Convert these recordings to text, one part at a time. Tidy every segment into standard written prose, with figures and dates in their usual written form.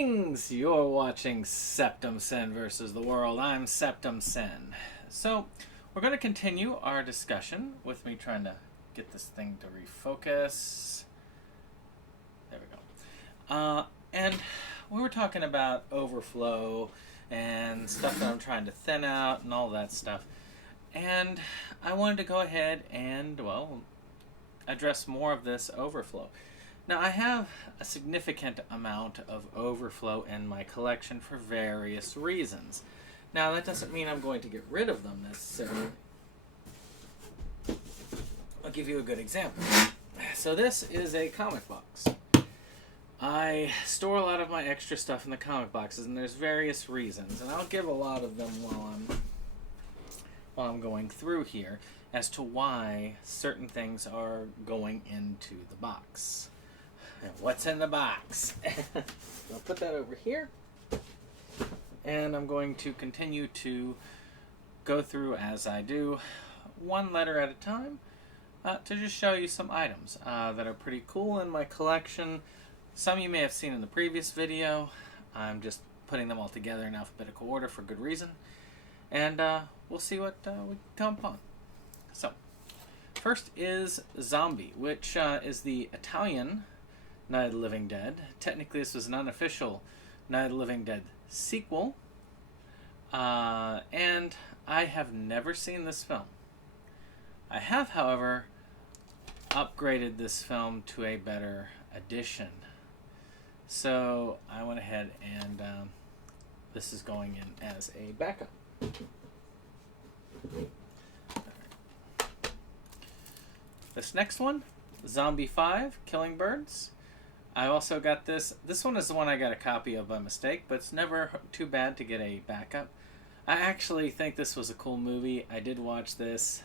Greetings! You're watching SeptumSin versus the world. I'm SeptumSin. So, we're going to continue our discussion with me trying to get this thing to refocus. There we go. And we were talking about overflow and stuff that I'm trying to thin out and all that stuff. And I wanted to go ahead and, well, address more of this overflow. Now, I have a significant amount of overflow in my collection for various reasons. Now, that doesn't mean I'm going to get rid of them necessarily. I'll give you a good example. So this is a comic box. I store a lot of my extra stuff in the comic boxes, and there's various reasons, and I'll give a lot of them while I'm going through here as to why certain things are going into the box. And what's in the box? I'll put that over here. And I'm going to continue to go through as I do, one letter at a time, to just show you some items that are pretty cool in my collection. Some you may have seen in the previous video. I'm just putting them all together in alphabetical order for good reason. And we'll see what we come upon. So, first is Zombie, which is the Italian Night of the Living Dead. Technically, this was an unofficial Night of the Living Dead sequel. And I have never seen this film. I have, however, upgraded this film to a better edition. So I went ahead and this is going in as a backup. This next one, Zombie 5, Killing Birds. I also got this. This one is the one I got a copy of by mistake, but it's never too bad to get a backup. I actually think this was a cool movie. I did watch this.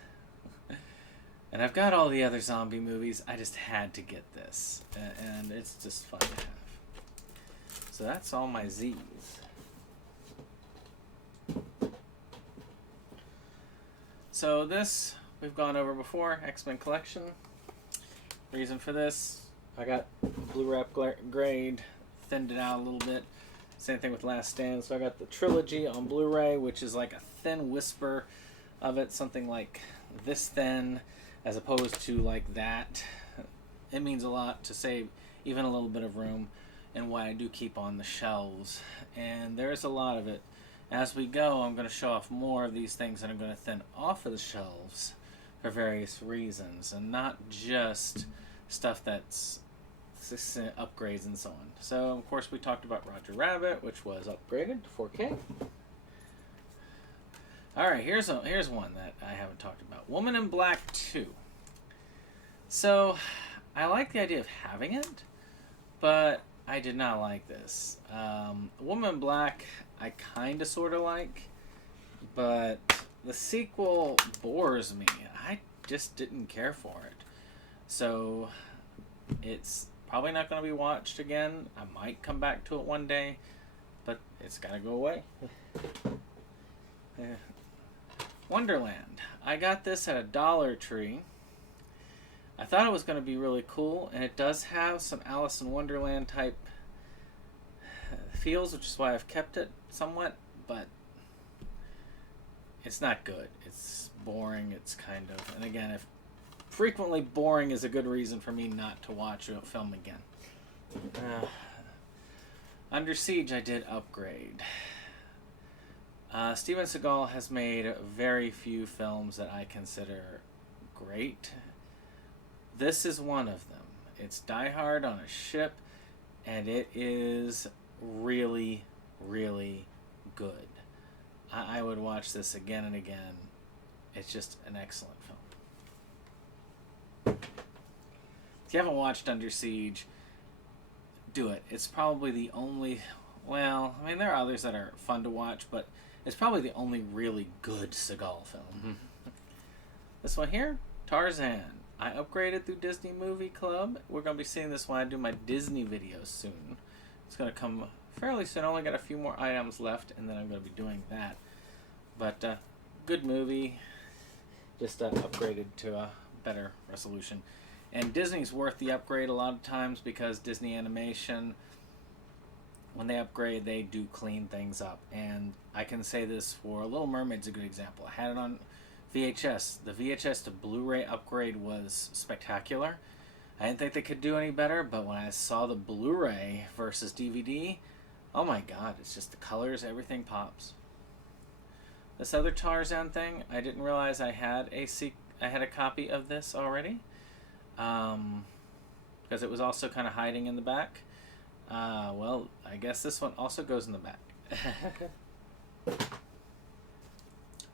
And I've got all the other zombie movies. I just had to get this. And it's just fun to have. So that's all my Z's. So this, we've gone over before, X-Men Collection. Reason for this, I got Blu-ray grade, thinned it out a little bit. Same thing with Last Stand. So I got the trilogy on Blu-ray, which is like a thin whisper of it, something like this thin, as opposed to like that. It means a lot to save even a little bit of room, and why I do keep on the shelves. And there's a lot of it. As we go, I'm going to show off more of these things that I'm going to thin off of the shelves for various reasons, and not just stuff that's upgrades and so on. So, of course, we talked about Roger Rabbit, which was upgraded to 4K. Alright, here's one that I haven't talked about. Woman in Black 2. So, I like the idea of having it, but I did not like this. Woman in Black, I kind of sort of like, but the sequel bores me. I just didn't care for it. So, it's probably not going to be watched again. I might come back to it one day, but it's got to go away. Wonderland. I got this at a Dollar Tree. I thought it was going to be really cool, and it does have some Alice in Wonderland type feels, which is why I've kept it somewhat, but it's not good. It's boring. It's kind of, and again, if frequently boring is a good reason for me not to watch a film again. Under Siege, I did upgrade. Steven Seagal has made very few films that I consider great. This is one of them. It's Die Hard on a ship, and it is really, really good. I would watch this again and again. It's just an excellent film. If you haven't watched Under Siege, do it. It's probably the only, well, I mean, there are others that are fun to watch, but it's probably the only really good Seagal film. This one here, Tarzan. I upgraded through Disney Movie Club. We're going to be seeing this when I do my Disney videos soon. It's going to come fairly soon. I only got a few more items left, and then I'm going to be doing that. But, good movie. Just upgraded to a better resolution. And Disney's worth the upgrade a lot of times because Disney Animation when they upgrade, they do clean things up. And I can say this for Little Mermaid's a good example. I had it on VHS. The VHS to Blu-ray upgrade was spectacular. I didn't think they could do any better, but when I saw the Blu-ray versus DVD, oh my god, it's just the colors, everything pops. This other Tarzan thing, I didn't realize I had a copy of this already, because it was also kind of hiding in the back. Well, I guess this one also goes in the back.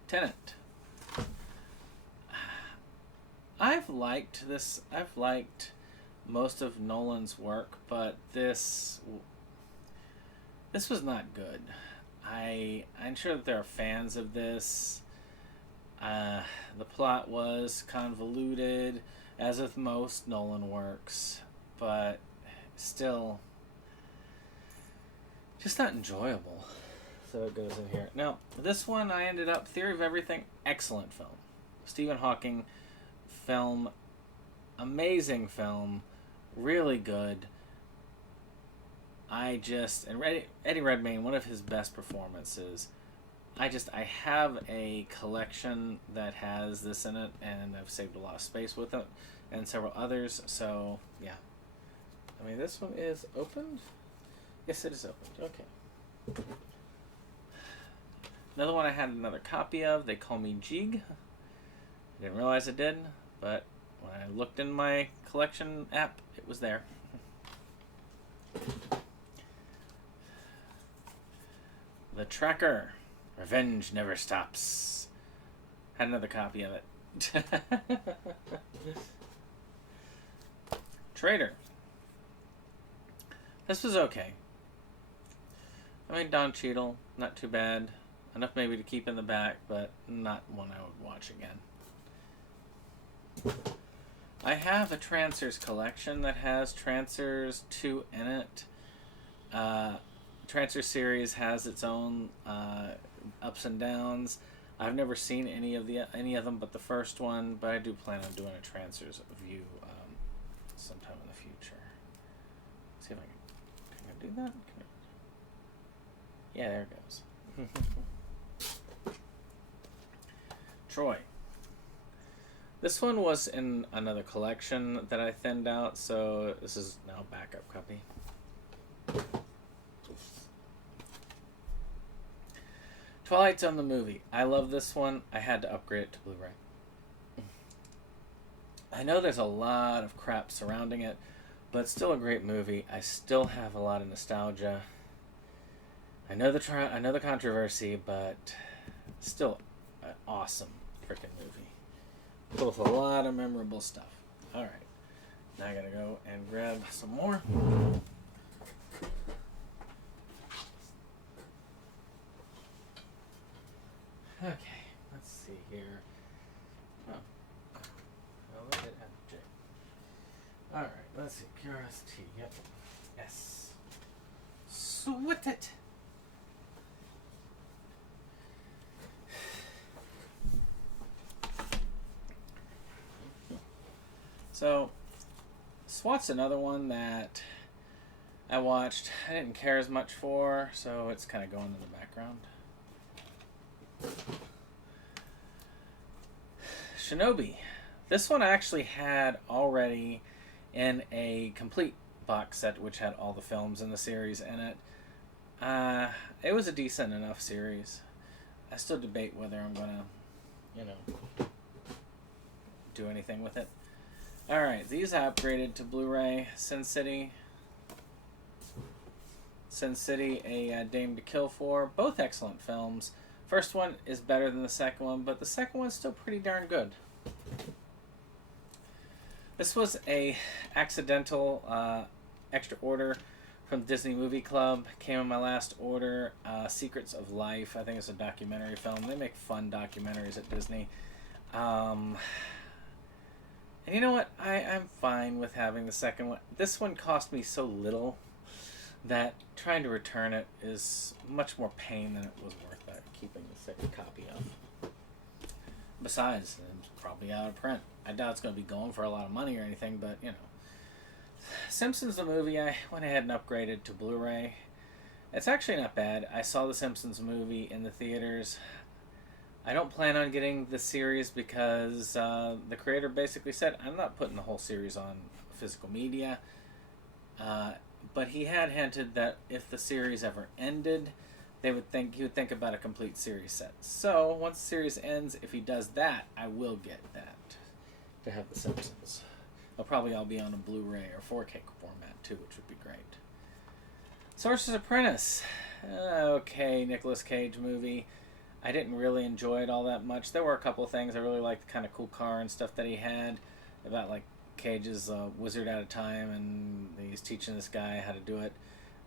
Tenet. I've liked most of Nolan's work, but this was not good. I'm sure that there are fans of this. The plot was convoluted, as with most Nolan works, but still just not enjoyable. So it goes in here. Now, this one I ended up, Theory of Everything, excellent film. Stephen Hawking film, amazing film, really good. Eddie Redmayne, one of his best performances. I have a collection that has this in it, and I've saved a lot of space with it, and several others, so yeah. I mean, this one is opened? Yes, it is opened. Okay. Another one I had another copy of, They Call Me Jig. I didn't realize it did, but when I looked in my collection app, it was there. The Tracker. Revenge Never Stops. Had another copy of it. Traitor. This was okay. I mean, Don Cheadle, not too bad. Enough maybe to keep in the back, but not one I would watch again. I have a Trancers collection that has Trancers 2 in it. Trancers series has its own ups and downs. I've never seen any of them but the first one, but I do plan on doing a Trancers view sometime in the future. Let's see if can I do that? Yeah, there it goes. Troy. This one was in another collection that I thinned out, so this is now a backup copy. Twilight Zone the movie. I love this one. I had to upgrade it to Blu-ray. I know there's a lot of crap surrounding it, but it's still a great movie. I still have a lot of nostalgia. I know the controversy, but still an awesome freaking movie. With a lot of memorable stuff. Alright. Now I gotta go and grab some more. Okay, let's see here. Oh. Well, it did have J. Alright, let's see. Curiosity. Yep. S. Sweat it! So, SWAT's another one that I watched. I didn't care as much for, so it's kind of going in the background. Shinobi. This one I actually had already in a complete box set, which had all the films in the series in it. It was a decent enough series. I still debate whether I'm gonna, do anything with it. Alright, these I upgraded to Blu-ray. Sin City, A Dame to Kill For. Both excellent films. First one is better than the second one, but the second one's still pretty darn good. This was a accidental extra order from Disney Movie Club. Came in my last order. Secrets of Life. I think it's a documentary film. They make fun documentaries at Disney. And you know what? I'm fine with having the second one. This one cost me so little that trying to return it is much more pain than it was worth keeping the second copy of. Besides, it's probably out of print. I doubt it's going to be going for a lot of money or anything, but, Simpsons the movie, I went ahead and upgraded to Blu-ray. It's actually not bad. I saw the Simpsons movie in the theaters. I don't plan on getting the series because the creator basically said, I'm not putting the whole series on physical media. But he had hinted that if the series ever ended, he would think about a complete series set. So once the series ends, if he does that, I will get that to have the Simpsons. They'll probably all be on a Blu-ray or 4K format too, which would be great. Sorcerer's Apprentice. Okay, Nicolas Cage movie. I didn't really enjoy it all that much. There were a couple of things. I really liked the kind of cool car and stuff that he had about like Cage's wizard out of time, and he's teaching this guy how to do it.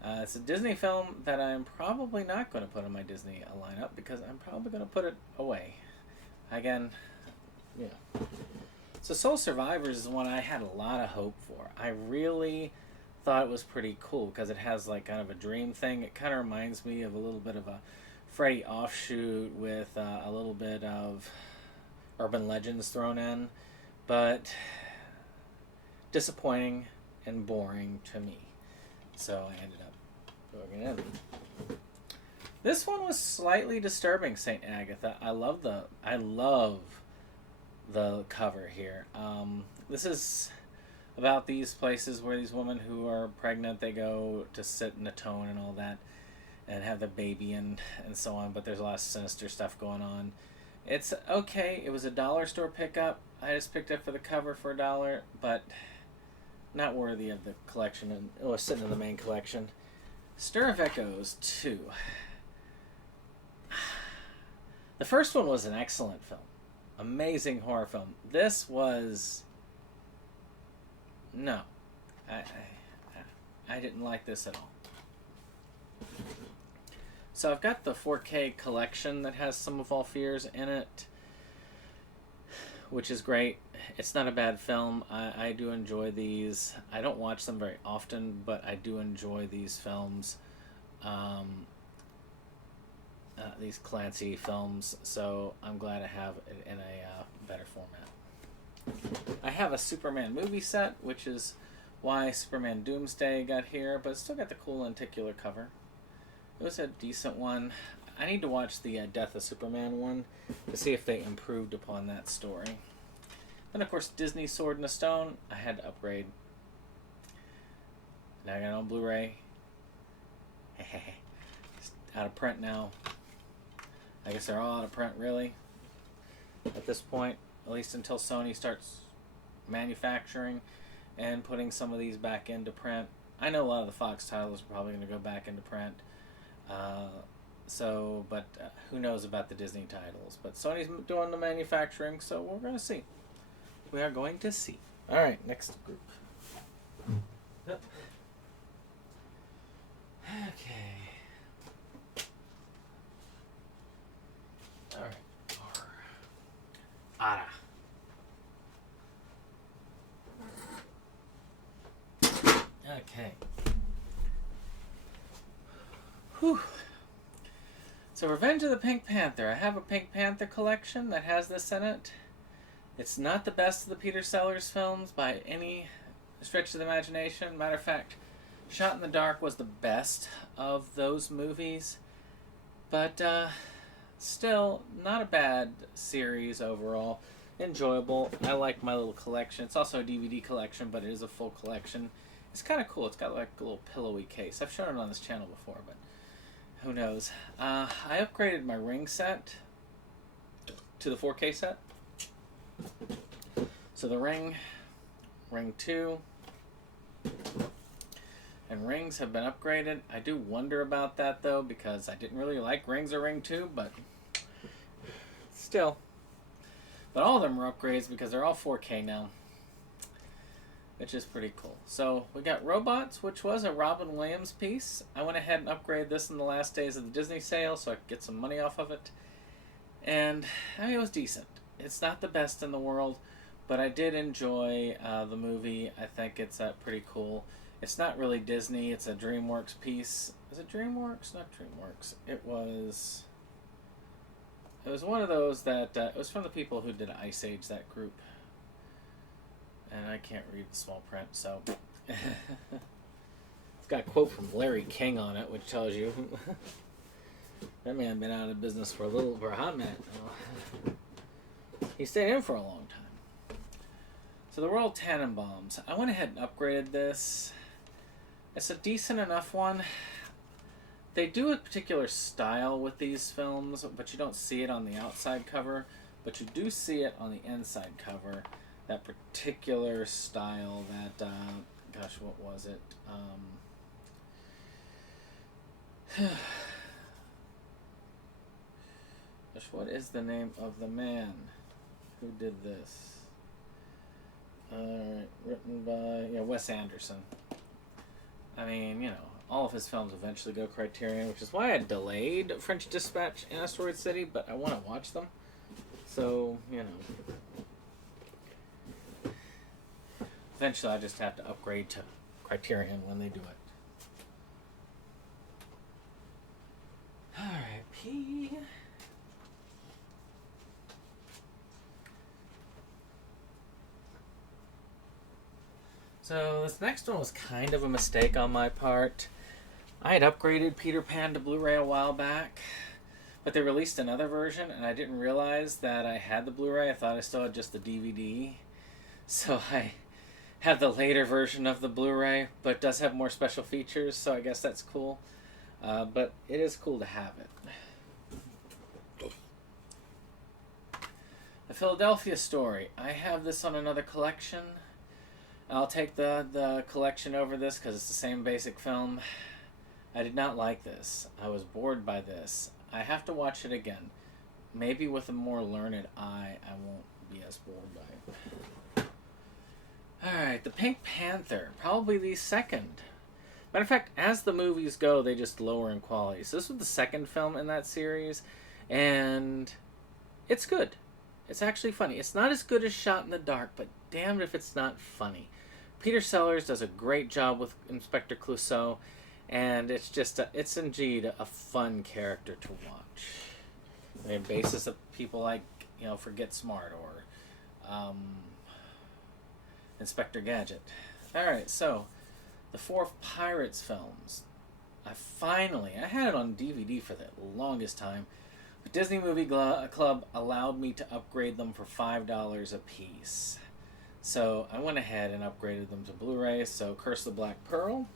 It's a Disney film that I'm probably not going to put on my Disney lineup because I'm probably going to put it away. Again, yeah. So Soul Survivors is one I had a lot of hope for. I really thought it was pretty cool because it has like kind of a dream thing. It kind of reminds me of a little bit of a Freddy offshoot with a little bit of urban legends thrown in, but disappointing and boring to me. So I ended up throwing it in. This one was slightly disturbing, Saint Agatha. I love the cover here. This is about these places where these women who are pregnant, they go to sit in a tone and all that and have the baby and so on, but there's a lot of sinister stuff going on. It's okay. It was a dollar store pickup. I just picked it up for the cover for $1, but not worthy of the collection, and it was sitting in the main collection. Stir of Echoes 2. The first one was an excellent film. Amazing horror film. This was... No. I didn't like this at all. So I've got the 4K collection that has Some of All Fears in it, which is great. It's not a bad film. I do enjoy these. I don't watch them very often, but I do enjoy these films. These Clancy films, so I'm glad I have it in a better format. I have a Superman movie set, which is why Superman Doomsday got here, but it's still got the cool lenticular cover. It was a decent one. I need to watch the Death of Superman one to see if they improved upon that story. Then, of course, Disney Sword in a Stone. I had to upgrade. Now I got it on Blu-ray. It's out of print now. I guess they're all out of print, really, at this point. At least until Sony starts manufacturing and putting some of these back into print. I know a lot of the Fox titles are probably going to go back into print. But who knows about the Disney titles. But Sony's doing the manufacturing, so we're going to see. We are going to see. All right, next group. Yep. Okay. All right. Ara. Okay. Whew. So Revenge of the Pink Panther. I have a Pink Panther collection that has this in it. It's not the best of the Peter Sellers films by any stretch of the imagination. Matter of fact, Shot in the Dark was the best of those movies. But still, not a bad series overall. Enjoyable. I like my little collection. It's also a DVD collection, but it is a full collection. It's kind of cool. It's got like a little pillowy case. I've shown it on this channel before, but who knows. I upgraded my ring set to the 4K set. So the ring 2, and rings have been upgraded. I do wonder about that though, because I didn't really like rings or ring 2, but still. But all of them are upgrades because they're all 4K now, which is pretty cool. So we got Robots, which was a Robin Williams piece. I went ahead and upgraded this in the last days of the Disney sale so I could get some money off of it. And I mean, it was decent. It's not the best in the world, but I did enjoy the movie. I think it's pretty cool. It's not really Disney. It's a DreamWorks piece. Is it DreamWorks? Not DreamWorks. It was one of those that it was from the people who did Ice Age, that group. And I can't read the small print, so It's got a quote from Larry King on it, which tells you that man been out of business for a hot minute now. He stayed in for a long time. So the Royal Tannenbaums. I went ahead and upgraded this. It's a decent enough one. They do a particular style with these films, but you don't see it on the outside cover. But you do see it on the inside cover. That particular style that, gosh, what was it? Gosh, what is the name of the man who did this? Written by, Wes Anderson. I mean, all of his films eventually go Criterion, which is why I delayed French Dispatch and Asteroid City, but I want to watch them. So, eventually I just have to upgrade to Criterion when they do it. Alright, P. So this next one was kind of a mistake on my part. I had upgraded Peter Pan to Blu-ray a while back, but they released another version, and I didn't realize that I had the Blu-ray. I thought I still had just the DVD. So I have the later version of the Blu-ray, but it does have more special features, so I guess that's cool. But it is cool to have it. The Philadelphia Story. I have this on another collection. I'll take the collection over this because it's the same basic film. I did not like this. I was bored by this. I have to watch it again. Maybe with a more learned eye, I won't be as bored by it. Alright, The Pink Panther. Probably the second. Matter of fact, as the movies go, they just lower in quality. So this was the second film in that series, and it's good. It's actually funny. It's not as good as Shot in the Dark, but damned if it's not funny. Peter Sellers does a great job with Inspector Clouseau, and it's indeed a fun character to watch. I mean, basis of people like, Forget Smart or Inspector Gadget. Alright, so the 4 Pirates films. I had it on DVD for the longest time. But Disney Movie Club allowed me to upgrade them for $5 a piece. So I went ahead and upgraded them to Blu-ray. So Curse of the Black Pearl,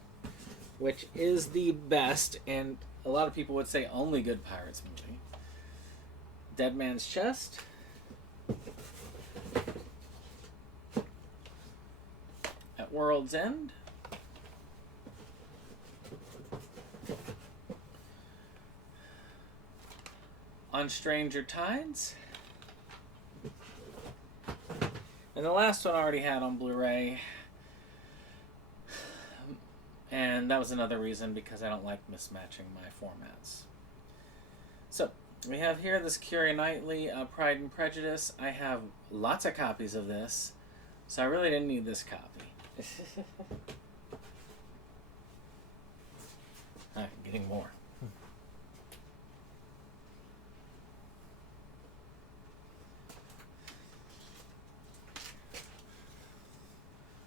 which is the best, and a lot of people would say only good Pirates movie. Dead Man's Chest. At World's End. On Stranger Tides. And the last one I already had on Blu-ray. And that was another reason because I don't like mismatching my formats. So, we have here this Keira Knightley Pride and Prejudice. I have lots of copies of this, so I really didn't need this copy. Alright, getting more.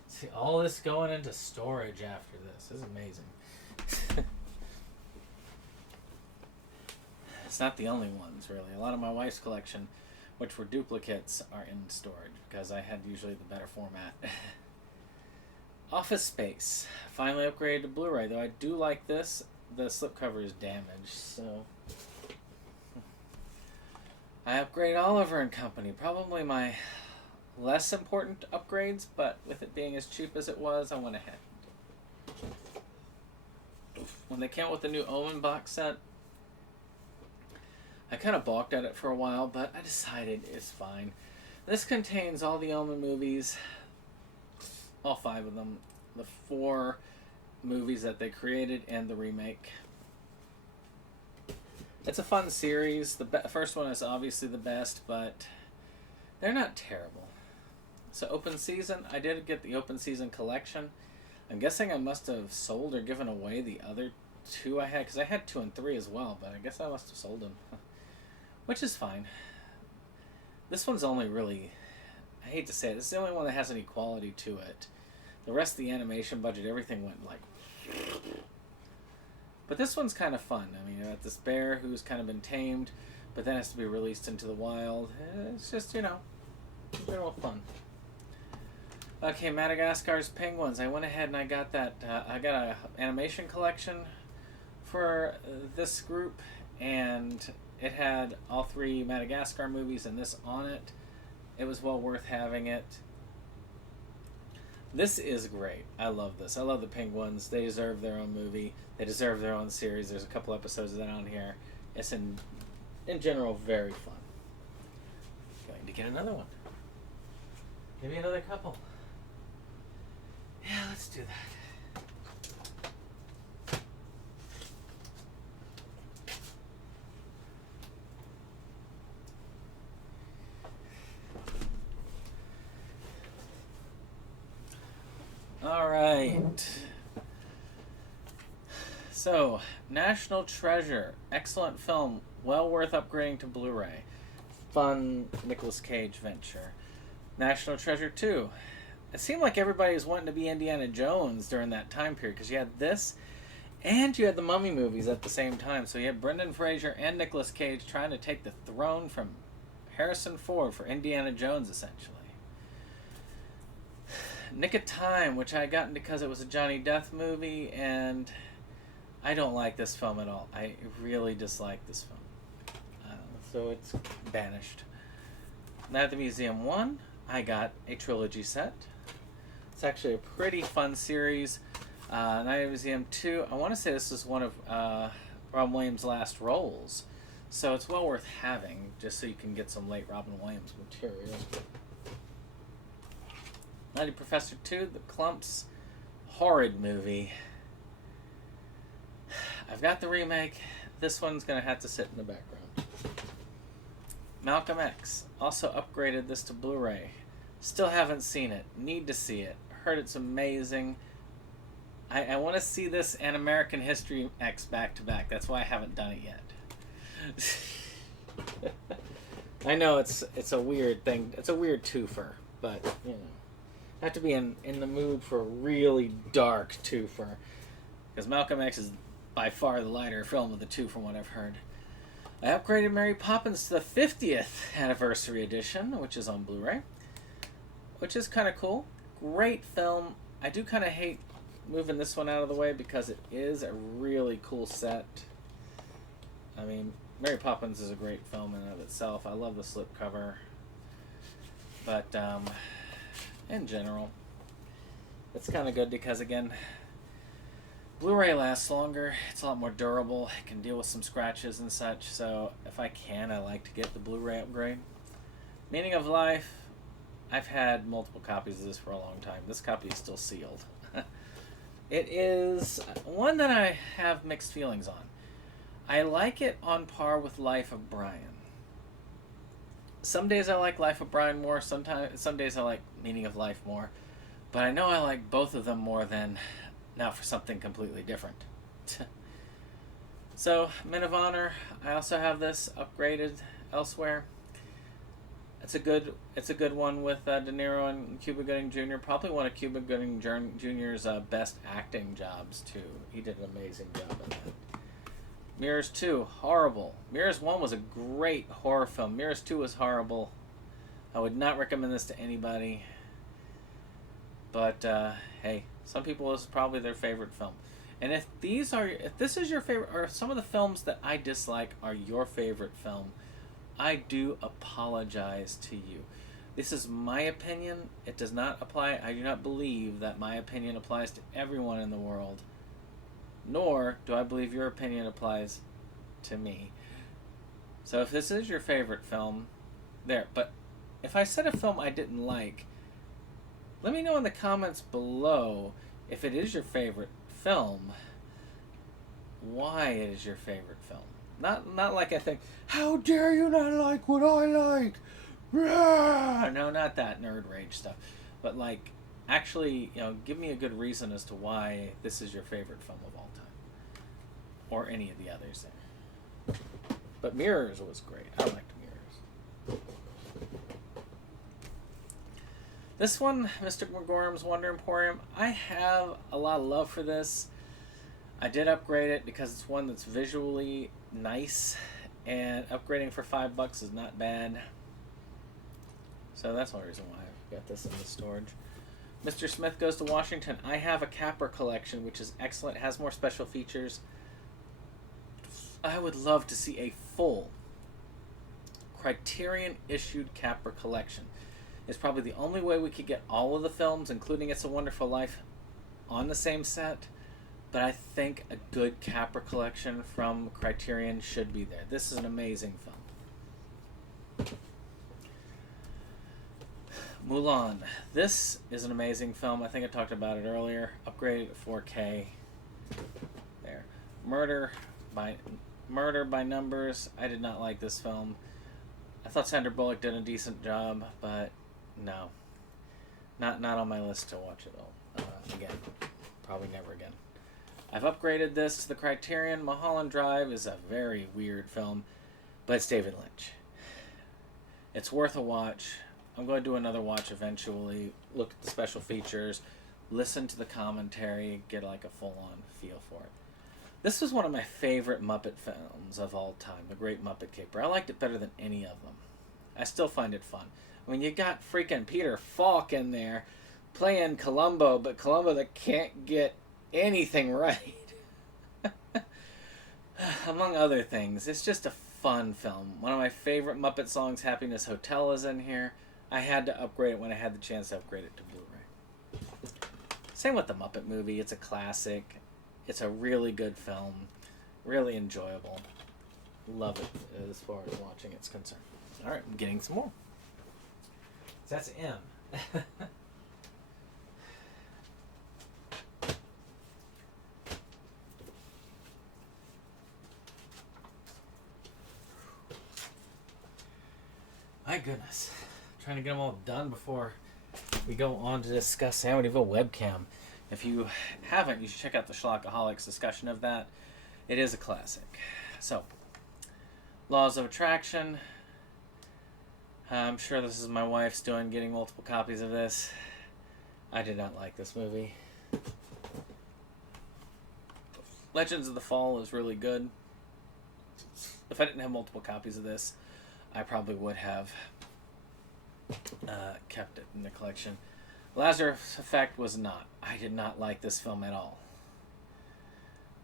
See, all this going into storage after this. This is amazing. It's not the only ones, really. A lot of my wife's collection, which were duplicates, are in storage because I had usually the better format. Office Space. Finally upgraded to Blu-ray, though I do like this. The slipcover is damaged, so I upgrade Oliver and Company. Probably my less important upgrades, but with it being as cheap as it was, I went ahead. When they came out with the new Omen box set, I kind of balked at it for a while, but I decided it's fine. This contains all the Omen movies, all 5 of them, the 4 movies that they created, and the remake. It's a fun series. The first one is obviously the best, but they're not terrible. So Open Season, I did get the Open Season collection. I'm guessing I must have sold or given away the other 2 I had, because I had 2 and 3 as well, but I guess I must have sold them. Which is fine. This one's only really, I hate to say it, this is the only one that has any quality to it. The rest of the animation budget, everything went like But this one's kind of fun. I mean, you got this bear who's kind of been tamed, but then has to be released into the wild. It's just, you know, general fun. Okay, Madagascar's Penguins. I went ahead and I got that. I got a animation collection for this group, and it had all 3 Madagascar movies and this on it. It was well worth having it. This is great. I love this. I love the Penguins. They deserve their own movie. They deserve their own series. There's a couple episodes of that on here. It's in general very fun. Going to get another one. Maybe another couple. Yeah, let's do that. All right. So, National Treasure. Excellent film. Well worth upgrading to Blu-ray. Fun Nicolas Cage venture. National Treasure 2. It seemed like everybody was wanting to be Indiana Jones during that time period, because you had this and you had the Mummy movies at the same time. So you had Brendan Fraser and Nicolas Cage trying to take the throne from Harrison Ford for Indiana Jones, essentially. Nick of Time, which I got because it was a Johnny Depp movie, and I don't like this film at all. I really dislike this film. So it's banished. Night at the Museum 1, I got a trilogy set. It's actually a pretty fun series. Night at the Museum 2, I want to say this is one of Robin Williams' last roles. So it's well worth having, just so you can get some late Robin Williams material. Nutty Professor 2, The Clumps, horrid movie. I've got the remake. This one's going to have to sit in the background. Malcolm X, also upgraded this to Blu-ray. Still haven't seen it. Need to see it. Heard it's amazing. I want to see this and American History X back to back. That's why I haven't done it yet. I know it's a weird thing. It's a weird twofer, but you know, I have to be in the mood for a really dark twofer, because Malcolm X is by far the lighter film of the two, from what I've heard. I upgraded Mary Poppins to the 50th anniversary edition, which is on Blu-ray, which is kind of cool. Great film. I do kind of hate moving this one out of the way because it is a really cool set. I mean, Mary Poppins is a great film in and of itself. I love the slipcover. But in general, it's kind of good because, again, Blu-ray lasts longer. It's a lot more durable. It can deal with some scratches and such. So if I can, I like to get the Blu-ray upgrade. Meaning of Life, I've had multiple copies of this for a long time. This copy is still sealed. It is one that I have mixed feelings on. I like it on par with Life of Brian. Some days I like Life of Brian more. Some days I like Meaning of Life more. But I know I like both of them more than now for something completely different. So, Men of Honor, I also have this upgraded elsewhere. It's a good one with De Niro and Cuba Gooding Jr. Probably one of Cuba Gooding Jr.'s best acting jobs, too. He did an amazing job in that. Mirrors 2, horrible. Mirrors 1 was a great horror film. Mirrors 2 was horrible. I would not recommend this to anybody. But, hey, some people, this is probably their favorite film. And if this is your favorite, or some of the films that I dislike are your favorite film, I do apologize to you. This is my opinion. It does not apply. I do not believe that my opinion applies to everyone in the world. Nor do I believe your opinion applies to me. So if this is your favorite film, there. But if I said a film I didn't like, let me know in the comments below if it is your favorite film, why it is your favorite film. Not like I think, how dare you not like what I like? Rah! No, not that nerd rage stuff. But like, actually, give me a good reason as to why this is your favorite film of all time. Or any of the others there. But Mirrors was great. I liked Mirrors. This one, Mr. McGorham's Wonder Emporium, I have a lot of love for this. I did upgrade it because it's one that's visually nice, and upgrading for $5 is not bad. So that's the only reason why I've got this in the storage. Mr. Smith Goes to Washington. I have a Capper collection, which is excellent. It has more special features. I would love to see a full Criterion-issued Capper collection. It's probably the only way we could get all of the films, including It's a Wonderful Life, on the same set. But I think a good Capper collection from Criterion should be there. This is an amazing film. Mulan. This is an amazing film. I think I talked about it earlier. Upgraded to 4K. There. Murder by Numbers. I did not like this film. I thought Sandra Bullock did a decent job, but no. Not on my list to watch it all. Again. Probably never again. I've upgraded this to the Criterion. Mulholland Drive is a very weird film, but it's David Lynch. It's worth a watch. I'm going to do another watch eventually. Look at the special features, listen to the commentary, get like a full-on feel for it. This was one of my favorite Muppet films of all time, The Great Muppet Caper. I liked it better than any of them. I still find it fun. I mean, you got freaking Peter Falk in there playing Columbo, but Columbo that can't get anything right. Among other things, it's just a fun film. One of my favorite Muppet songs, Happiness Hotel, is in here. I had to upgrade it when I had the chance to upgrade it to Blu-ray. Same with the Muppet movie. It's a classic. It's a really good film. Really enjoyable. Love it as far as watching it's concerned. Alright, I'm getting some more. So that's M. My goodness. Trying to get them all done before we go on to discuss Amityville webcam. If you haven't, you should check out the Schlockaholics discussion of that. It is a classic. So, Laws of Attraction. I'm sure this is my wife's doing, getting multiple copies of this. I did not like this movie. Legends of the Fall is really good. If I didn't have multiple copies of this, I probably would have kept it in the collection. Lazarus Effect was not. I did not like this film at all.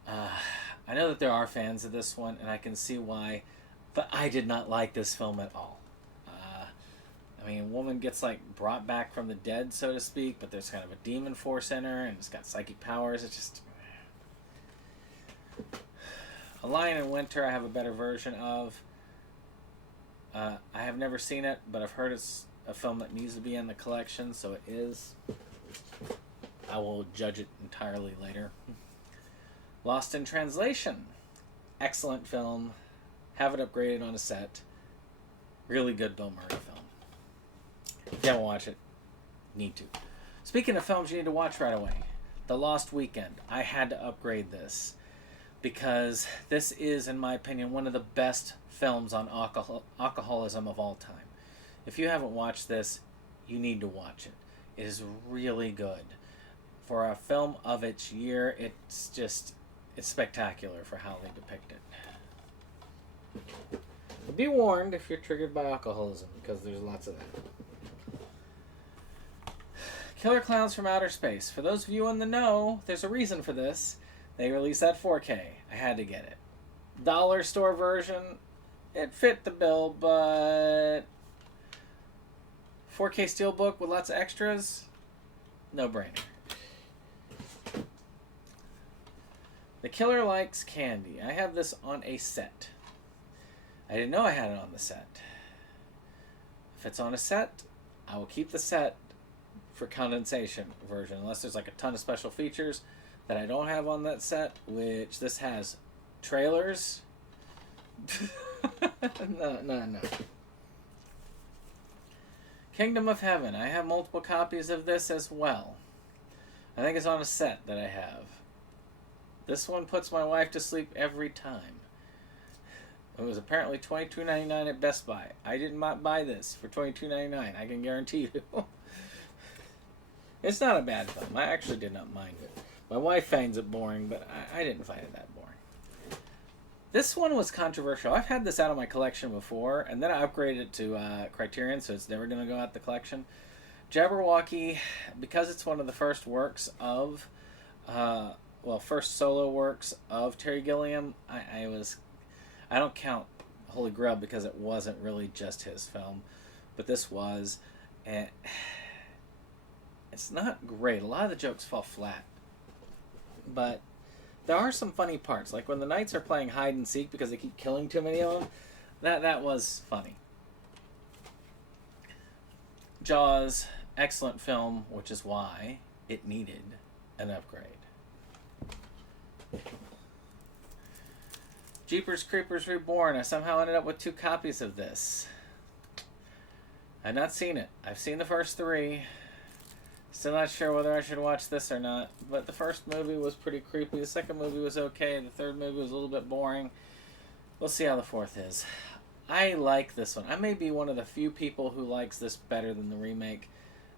I know that there are fans of this one, and I can see why, but I did not like this film at all. I mean, a woman gets like brought back from the dead, so to speak, but there's kind of a demon force in her, and it's got psychic powers. It's just... A Lion in Winter I have a better version of. I have never seen it, but I've heard it's a film that needs to be in the collection, so it is. I will judge it entirely later. Lost in Translation. Excellent film. Have it upgraded on a set. Really good Bill Murray film. If you haven't watched it, need to. Speaking of films you need to watch right away. The Lost Weekend. I had to upgrade this because this is, in my opinion, one of the best films on alcoholism of all time. If you haven't watched this, you need to watch it. It is really good. For a film of its year, it's spectacular for how they depict it. Be warned if you're triggered by alcoholism, because there's lots of that. Killer Clowns from Outer Space. For those of you in the know, there's a reason for this. They released that 4K. I had to get it. Dollar store version, it fit the bill, but 4K steelbook with lots of extras, no brainer. The Killer Likes Candy. I have this on a set. I didn't know I had it on the set. If it's on a set, I will keep the set for condensation version, unless there's like a ton of special features that I don't have on that set, which this has. Trailers. No. Kingdom of Heaven. I have multiple copies of this as well. I think it's on a set that I have. This one puts my wife to sleep every time. It was apparently $22.99 at Best Buy. I did not buy this for $22.99. I can guarantee you. It's not a bad film. I actually did not mind it. My wife finds it boring, but I didn't find it that boring. This one was controversial. I've had this out of my collection before, and then I upgraded it to Criterion, so it's never going to go out the collection. Jabberwocky, because it's one of the first works of, first solo works of Terry Gilliam, I don't count Holy Grail because it wasn't really just his film, but this was, and it's not great. A lot of the jokes fall flat, but there are some funny parts, like when the knights are playing hide and seek because they keep killing too many of them. That was funny. Jaws, excellent film, which is why it needed an upgrade. Jeepers Creepers Reborn. I somehow ended up with 2 copies of this. I've not seen it. I've seen the first 3. Still not sure whether I should watch this or not, but the first movie was pretty creepy. The second movie was okay. The third movie was a little bit boring. We'll see how the fourth is. I like this one. I may be one of the few people who likes this better than the remake.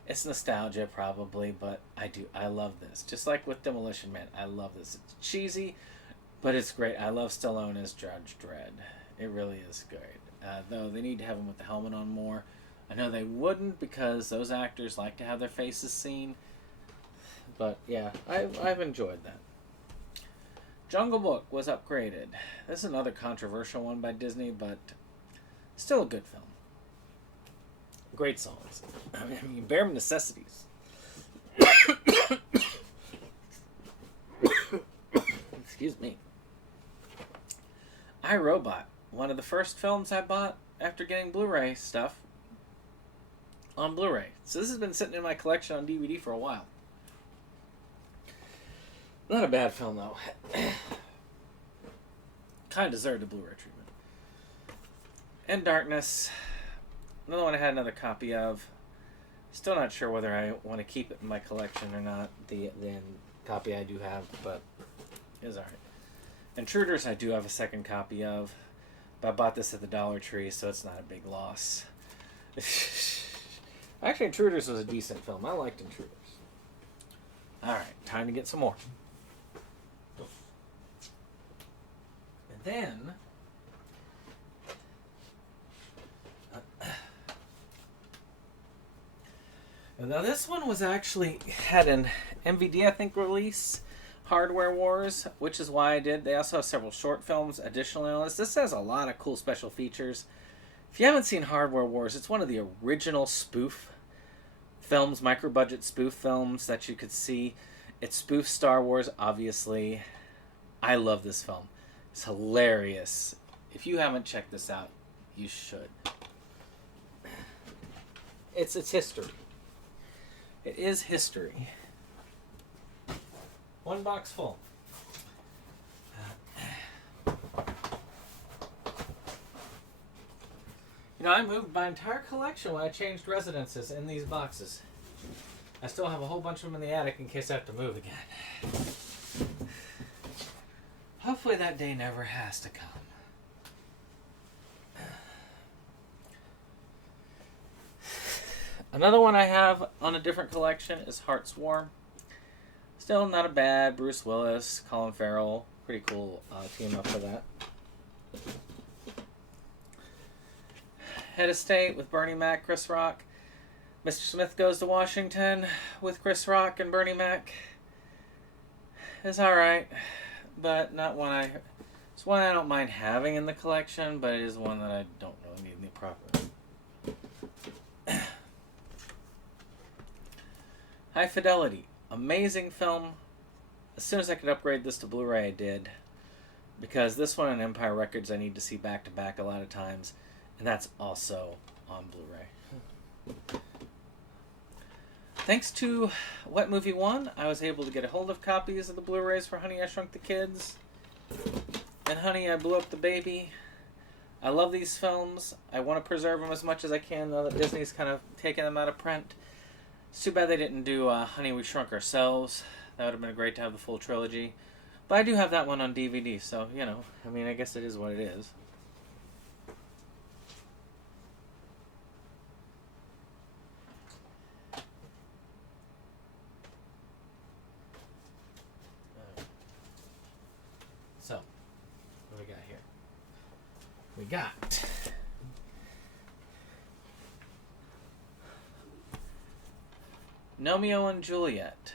It's nostalgia probably, but I love this. Just like with Demolition Man, I love this. It's cheesy, but it's great. I love Stallone as Judge Dredd. It really is great. Though they need to have him with the helmet on more. I know they wouldn't because those actors like to have their faces seen. But yeah, I've enjoyed that. Jungle Book was upgraded. This is another controversial one by Disney, but still a good film. Great songs. I mean, bare necessities. Excuse me. I, Robot. One of the first films I bought after getting Blu-ray stuff on Blu-ray. So this has been sitting in my collection on DVD for a while. Not a bad film, though. Kind of deserved a Blu-ray treatment. And Darkness. Another one I had another copy of. Still not sure whether I want to keep it in my collection or not. The copy I do have, but it's alright. Intruders I do have a second copy of. But I bought this at the Dollar Tree, so it's not a big loss. Actually, Intruders was a decent film. I liked Intruders. Alright, time to get some more. And then... now this one was actually had an MVD, I think, release. Hardware Wars, which is why I did. They also have several short films additionally on this. This has a lot of cool special features. If you haven't seen Hardware Wars, it's one of the original spoof films, micro-budget spoof films that you could see. It spoofs Star Wars, obviously. I love this film. It's hilarious. If you haven't checked this out, you should. It's history. It is history. One box full. You know, I moved my entire collection when I changed residences in these boxes. I still have a whole bunch of them in the attic in case I have to move again. Hopefully that day never has to come. Another one I have on a different collection is Heart's War. Still not a bad. Bruce Willis, Colin Farrell. Pretty cool team up for that. Head of State with Bernie Mac, Chris Rock. Mr. Smith Goes to Washington with Chris Rock and Bernie Mac. It's alright, but not one it's one I don't mind having in the collection, but it is one that I don't really need in the proper. High Fidelity. Amazing film. As soon as I could upgrade this to Blu-ray, I did. Because this one on Empire Records I need to see back to back a lot of times. And that's also on Blu-ray. Thanks to Wet Movie 1, I was able to get a hold of copies of the Blu-rays for Honey, I Shrunk the Kids. And Honey, I Blew Up the Baby. I love these films. I want to preserve them as much as I can, though that Disney's kind of taken them out of print. It's too bad they didn't do Honey, We Shrunk Ourselves. That would have been great to have the full trilogy. But I do have that one on DVD, so, you know, I mean, I guess it is what it is. got? Romeo and Juliet.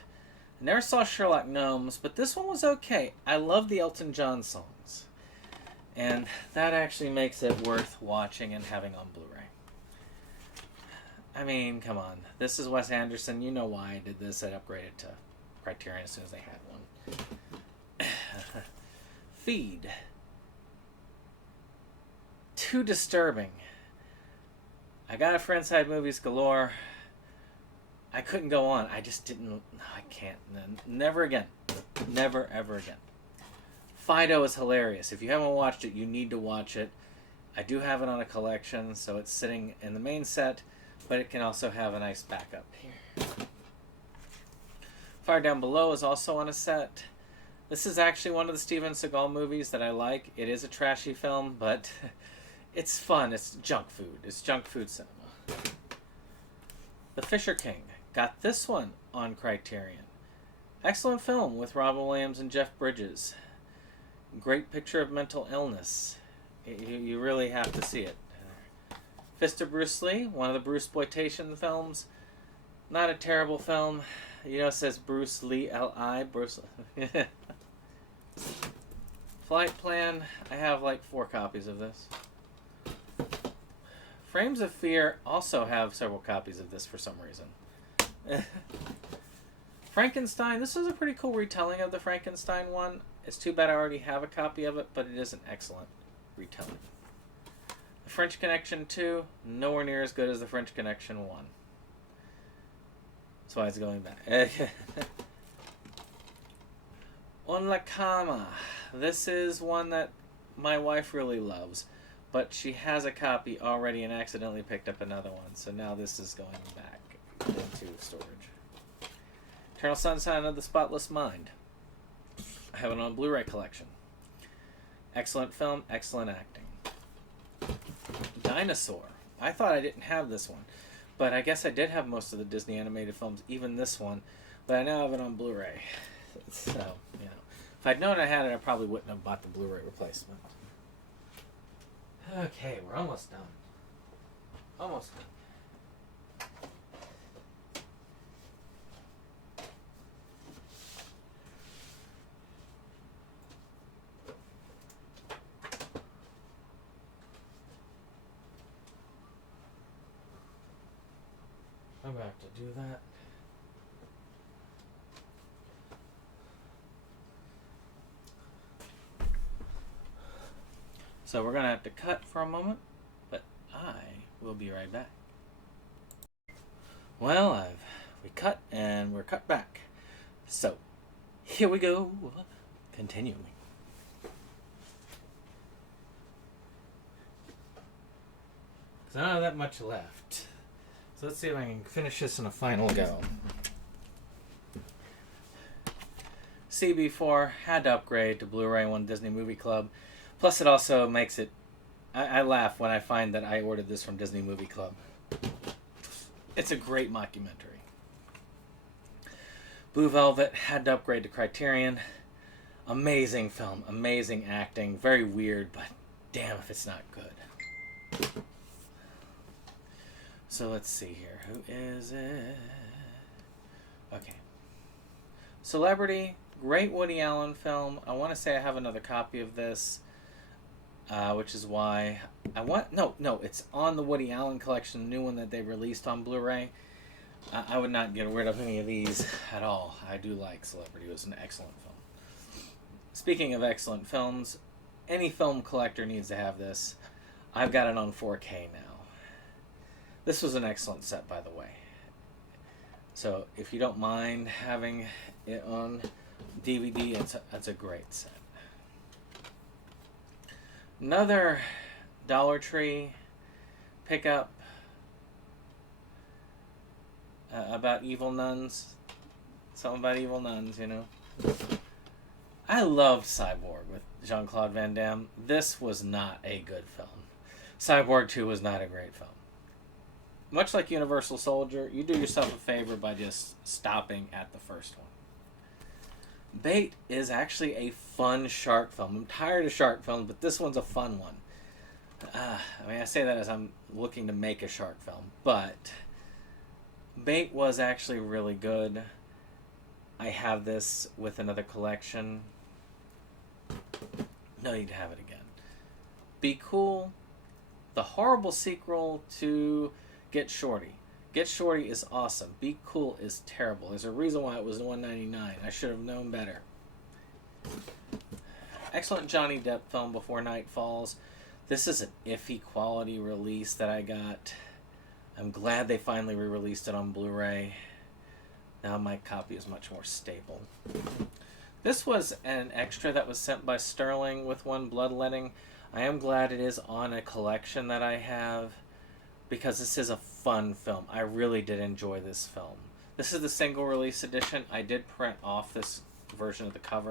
I never saw Sherlock Gnomes, but this one was okay. I love the Elton John songs. And that actually makes it worth watching and having on Blu-ray. I mean, come on. This is Wes Anderson. You know why I did this. I upgraded to Criterion as soon as they had one. Feed. Too disturbing. I got a Friendside Movies Galore. I couldn't go on. I just didn't. I can't. Never again. Never, ever again. Fido is hilarious. If you haven't watched it, you need to watch it. I do have it on a collection, so it's sitting in the main set, but it can also have a nice backup here. Fire Down Below is also on a set. This is actually one of the Steven Seagal movies that I like. It is a trashy film, but it's fun. It's junk food. It's junk food cinema. The Fisher King. Got this one on Criterion. Excellent film with Robin Williams and Jeff Bridges. Great picture of mental illness. You really have to see it. Fist of Bruce Lee, one of the Bruceploitation films. Not a terrible film. You know, it says Bruce Lee, L-I. Bruce. Flight Plan. I have like 4 copies of this. Frames of Fear also have several copies of this for some reason. Frankenstein. This is a pretty cool retelling of the Frankenstein one. It's too bad I already have a copy of it, but it is an excellent retelling. The French Connection 2, nowhere near as good as the French Connection 1. That's why it's going back. On La Cama. This is one that my wife really loves, but she has a copy already and accidentally picked up another one, so now this is going back into storage. Eternal Sunshine of the Spotless Mind. I have it on Blu-ray collection. Excellent film, excellent acting. Dinosaur. I thought I didn't have this one, but I guess I did have most of the Disney animated films, even this one, but I now have it on Blu-ray. So, you know, if I'd known I had it, I probably wouldn't have bought the Blu-ray replacement. Okay, we're almost done. Almost done. I'm going to have to do that. So we're going to have to cut for a moment, but I will be right back. Well, we cut and we're cut back. So, here we go. Continuing. Because I don't have that much left. So let's see if I can finish this in a final go. CB4 had to upgrade to Blu-ray One Disney Movie Club. Plus it also makes it... I laugh when I find that I ordered this from Disney Movie Club. It's a great mockumentary. Blue Velvet had to upgrade to Criterion. Amazing film, amazing acting. Very weird, but damn if it's not good. So let's see here. Who is it? Okay. Celebrity. Great Woody Allen film. I want to say I have another copy of this, which is why I want... No, it's on the Woody Allen collection, the new one that they released on Blu-ray. I would not get rid of any of these at all. I do like Celebrity. It was an excellent film. Speaking of excellent films, any film collector needs to have this. I've got it on 4K now. This was an excellent set, by the way. So if you don't mind having it on DVD, it's a great set. Another Dollar Tree pickup about evil nuns. Something about evil nuns, you know. I loved Cyborg with Jean-Claude Van Damme. This was not a good film. Cyborg 2 was not a great film. Much like Universal Soldier, you do yourself a favor by just stopping at the first one. Bait is actually a fun shark film. I'm tired of shark films, but this one's a fun one. I mean, I say that as I'm looking to make a shark film, but Bait was actually really good. I have this with another collection. No need to have it again. Be Cool, the horrible sequel to Get Shorty. Get Shorty is awesome. Be Cool is terrible. There's a reason why it was $1.99. I should have known better. Excellent Johnny Depp film, Before Night Falls. This is an iffy quality release that I got. I'm glad they finally re-released it on Blu-ray. Now my copy is much more stable. This was an extra that was sent by Sterling with one bloodletting. I am glad it is on a collection that I have, because this is a fun film. I really did enjoy this film. This is the single release edition. I did print off this version of the cover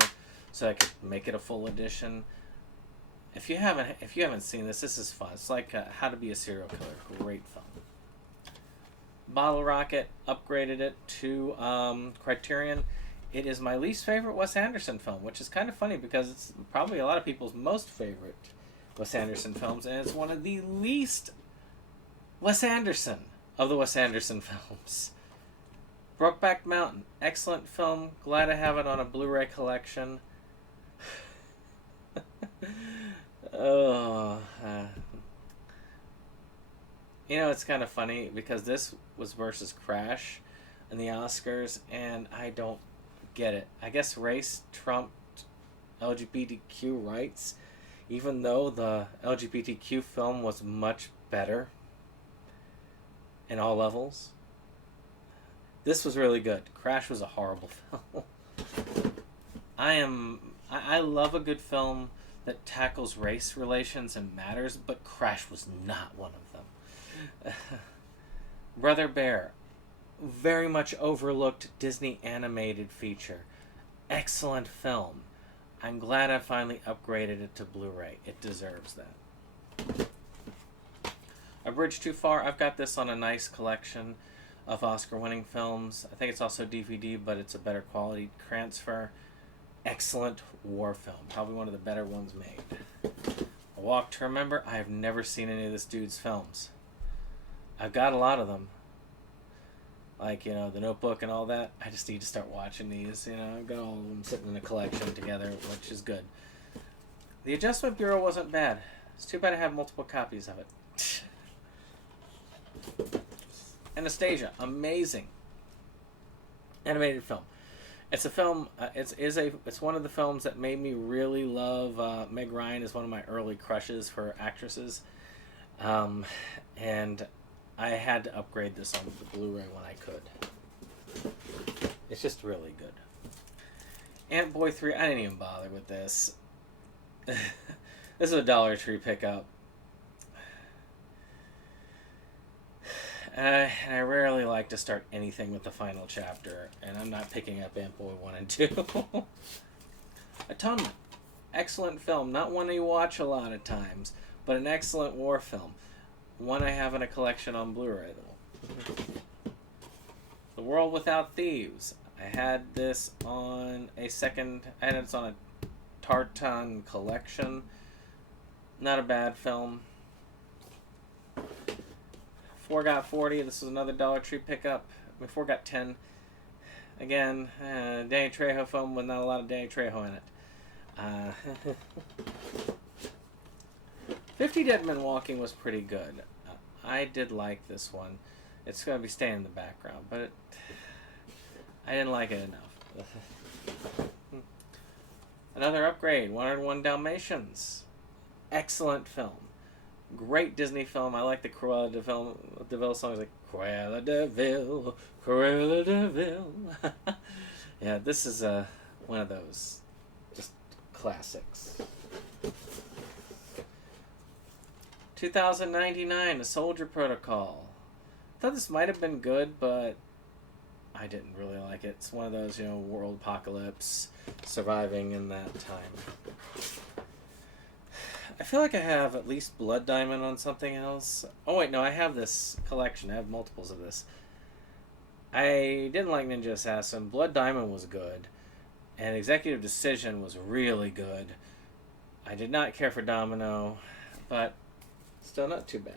so I could make it a full edition. If you haven't seen this, this is fun. It's like How to Be a Serial Killer. Great film. Bottle Rocket, upgraded it to Criterion. It is my least favorite Wes Anderson film, which is kind of funny because it's probably a lot of people's most favorite Wes Anderson films, and it's one of the least Wes Anderson of the Wes Anderson films. Brokeback Mountain, excellent film. Glad to have it on a Blu-ray collection. You know, it's kind of funny because this was versus Crash in the Oscars, and I don't get it. I guess race trumped LGBTQ rights, even though the LGBTQ film was much better in all levels. This was really good. Crash was a horrible film. I love a good film that tackles race relations and matters, but Crash was not one of them. Brother Bear, very much overlooked Disney animated feature. Excellent film. I'm glad I finally upgraded it to Blu-ray. It deserves that. A Bridge Too Far, I've got this on a nice collection of Oscar-winning films. I think it's also DVD, but it's a better quality transfer. Excellent war film. Probably one of the better ones made. A Walk to Remember, I have never seen any of this dude's films. I've got a lot of them. Like, you know, The Notebook and all that. I just need to start watching these. You know, I've got all of them sitting in a collection together, which is good. The Adjustment Bureau wasn't bad. It's too bad I have multiple copies of it. Anastasia, amazing animated film. It's a film. It's one of the films that made me really love. Meg Ryan is one of my early crushes for actresses, and I had to upgrade this on the Blu-ray when I could. It's just really good. Ant Boy 3. I didn't even bother with this. This is a Dollar Tree pickup. I rarely like to start anything with the final chapter, and I'm not picking up Ant Boy 1 and 2. Atonement. Excellent film. Not one you watch a lot of times, but an excellent war film. One I have in a collection on Blu-ray, though. The World Without Thieves. I had this on a Tartan collection. Not a bad film. 4 Got 40. This was another Dollar Tree pickup. I mean, 4 Got 10. Again, Danny Trejo film with not a lot of Danny Trejo in it. 50 Dead Men Walking was pretty good. I did like this one. It's going to be staying in the background, but I didn't like it enough. Another upgrade, 101 Dalmatians. Excellent film. Great Disney film. I like the Cruella de Vil songs, like Cruella de Vil, Cruella de Vil. Yeah, this is one of those just classics. 2099, A Soldier Protocol. I thought this might have been good, but I didn't really like it. It's one of those, you know, world apocalypse, surviving in that time. I feel like I have at least Blood Diamond on something else. Oh wait, no, I have this collection. I have multiples of this. I didn't like Ninja Assassin. Blood Diamond was good. And Executive Decision was really good. I did not care for Domino, but Still not too bad.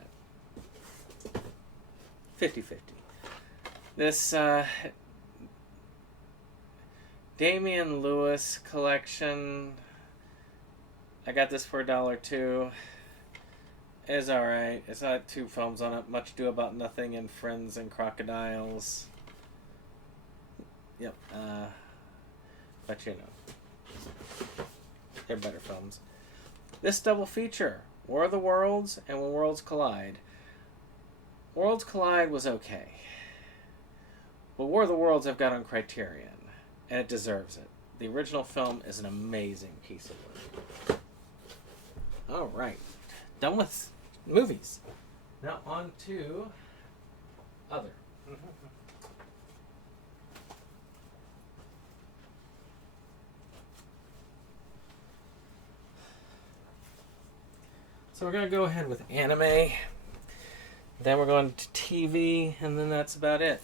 50-50. This Damian Lewis collection, I got this for $1 too. It's alright. It's got 2 films on it. Much Ado About Nothing and Friends and Crocodiles. Yep. But you know, they're better films. This double feature, War of the Worlds and When Worlds Collide. Worlds Collide was okay. But War of the Worlds I've got on Criterion, and it deserves it. The original film is an amazing piece of work. Alright. Done with movies. Now on to other. So we're going to go ahead with anime. Then we're going to TV, and then that's about it.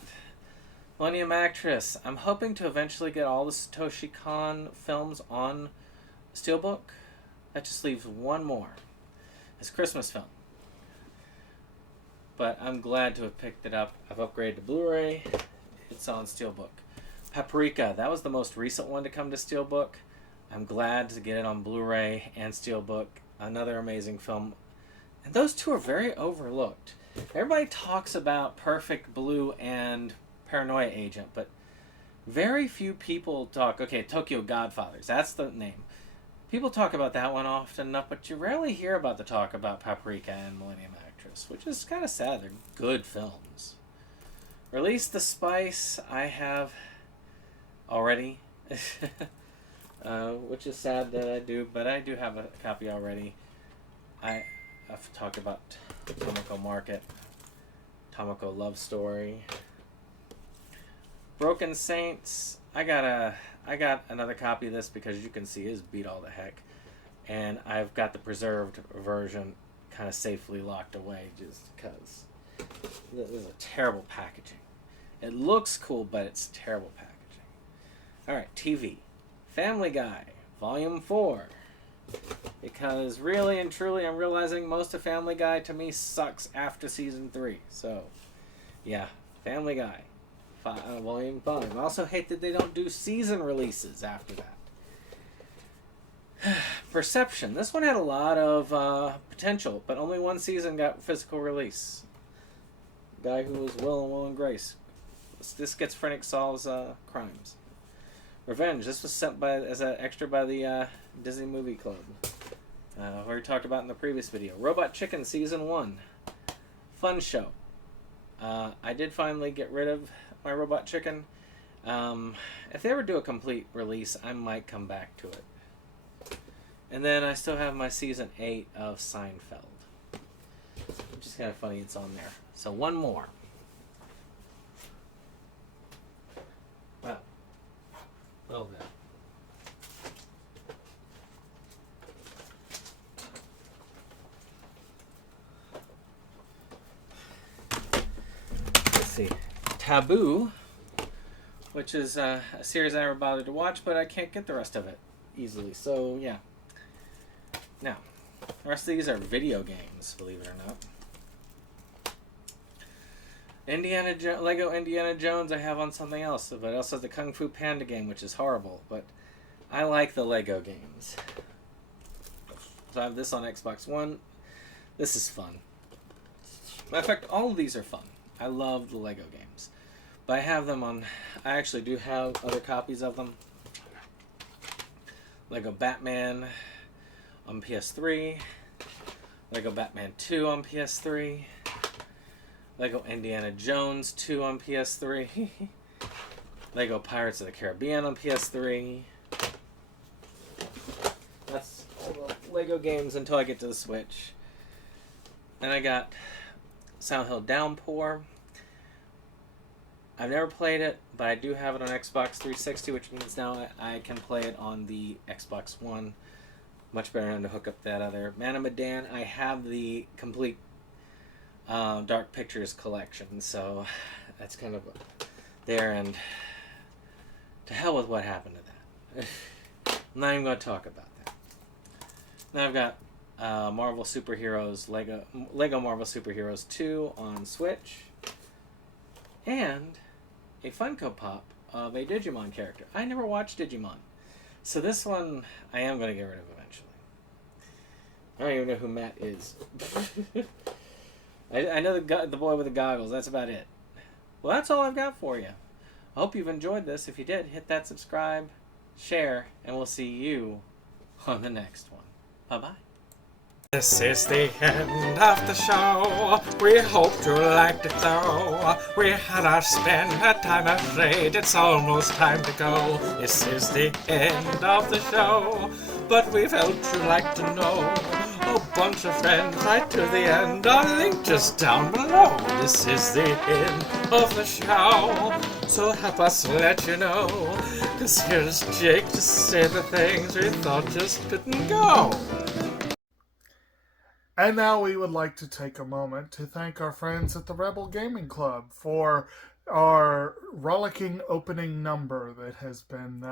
Millennium Actress. I'm hoping to eventually get all the Satoshi Kon films on Steelbook. That just leaves one more. It's a Christmas film. But I'm glad to have picked it up. I've upgraded to Blu-ray. It's on Steelbook. Paprika. That was the most recent one to come to Steelbook. I'm glad to get it on Blu-ray and Steelbook. Another amazing film. And those two are very overlooked. Everybody talks about Perfect Blue and Paranoia Agent, but very few people talk... Okay, Tokyo Godfathers. That's the name. People talk about that one often enough, but you rarely hear about the talk about Paprika and Millennium Actress, which is kind of sad. They're good films. Release the Spice I have already. Which is sad that I do, but I do have a copy already. I've talked about Tomoko Market, Tomoko Love Story, Broken Saints. I got another copy of this because you can see it is beat all the heck, and I've got the preserved version kind of safely locked away just because this is a terrible packaging. It looks cool, but it's terrible packaging. All right, TV. Family Guy, Volume 4. Because really and truly, I'm realizing most of Family Guy to me sucks after Season 3. So, yeah, Family Guy, Volume 5. I also hate that they don't do season releases after that. Perception. This one had a lot of potential, but only one season got physical release. Guy who was Will and Grace. This schizophrenic solves crimes. Revenge. This was sent as an extra by the Disney Movie Club. We already talked about in the previous video. Robot Chicken Season 1. Fun show. I did finally get rid of my Robot Chicken. If they ever do a complete release, I might come back to it. And then I still have my Season 8 of Seinfeld. Which is kind of funny it's on there. So one more. Well. Little bit. Let's see. Taboo, which is a series I never bothered to watch, but I can't get the rest of it easily. So, yeah. Now, the rest of these are video games, believe it or not. Lego Indiana Jones I have on something else, but also the Kung Fu Panda game, which is horrible, but I like the Lego games. So I have this on Xbox One. This is fun. Matter of fact, all of these are fun. I love the Lego games. But I have them on... I actually do have other copies of them. Lego Batman on PS3. Lego Batman 2 on PS3. Lego Indiana Jones 2 on PS3. Lego Pirates of the Caribbean on PS3. That's all the Lego games until I get to the Switch. Then I got Silent Hill Downpour. I've never played it, but I do have it on Xbox 360, which means now I can play it on the Xbox One. Much better than to hook up that other. Man of Medan, I have the complete Dark Pictures collection, so that's kind of there, and to hell with what happened to that. I'm not even going to talk about that. Now I've got Marvel Superheroes Lego Marvel Superheroes 2 on Switch, and a Funko Pop of a Digimon character. I never watched Digimon, so this one I am going to get rid of eventually. I don't even know who Matt is. I know the boy with the goggles. That's about it. Well, that's all I've got for you. I hope you've enjoyed this. If you did, hit that subscribe, share, and we'll see you on the next one. Bye-bye. This is the end of the show. We hope you liked it though. We had our spin, a time afraid it's almost time to go. This is the end of the show, but we felt you'd like to know. A bunch of friends right to the end, a link just down below. This is the end of the show, so help us let you know. 'Cause here's Jake to say the things we thought just couldn't go. And now we would like to take a moment to thank our friends at the Rebel Gaming Club for our rollicking opening number that has been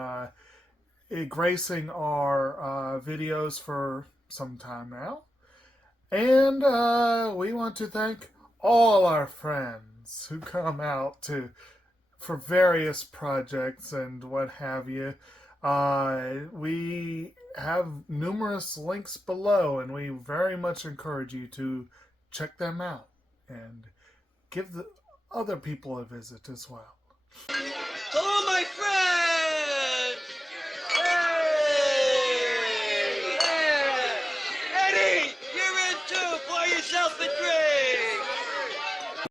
gracing our videos for some time now. And we want to thank all our friends who come out for various projects and what have you. We have numerous links below, and we very much encourage you to check them out and give the other people a visit as well.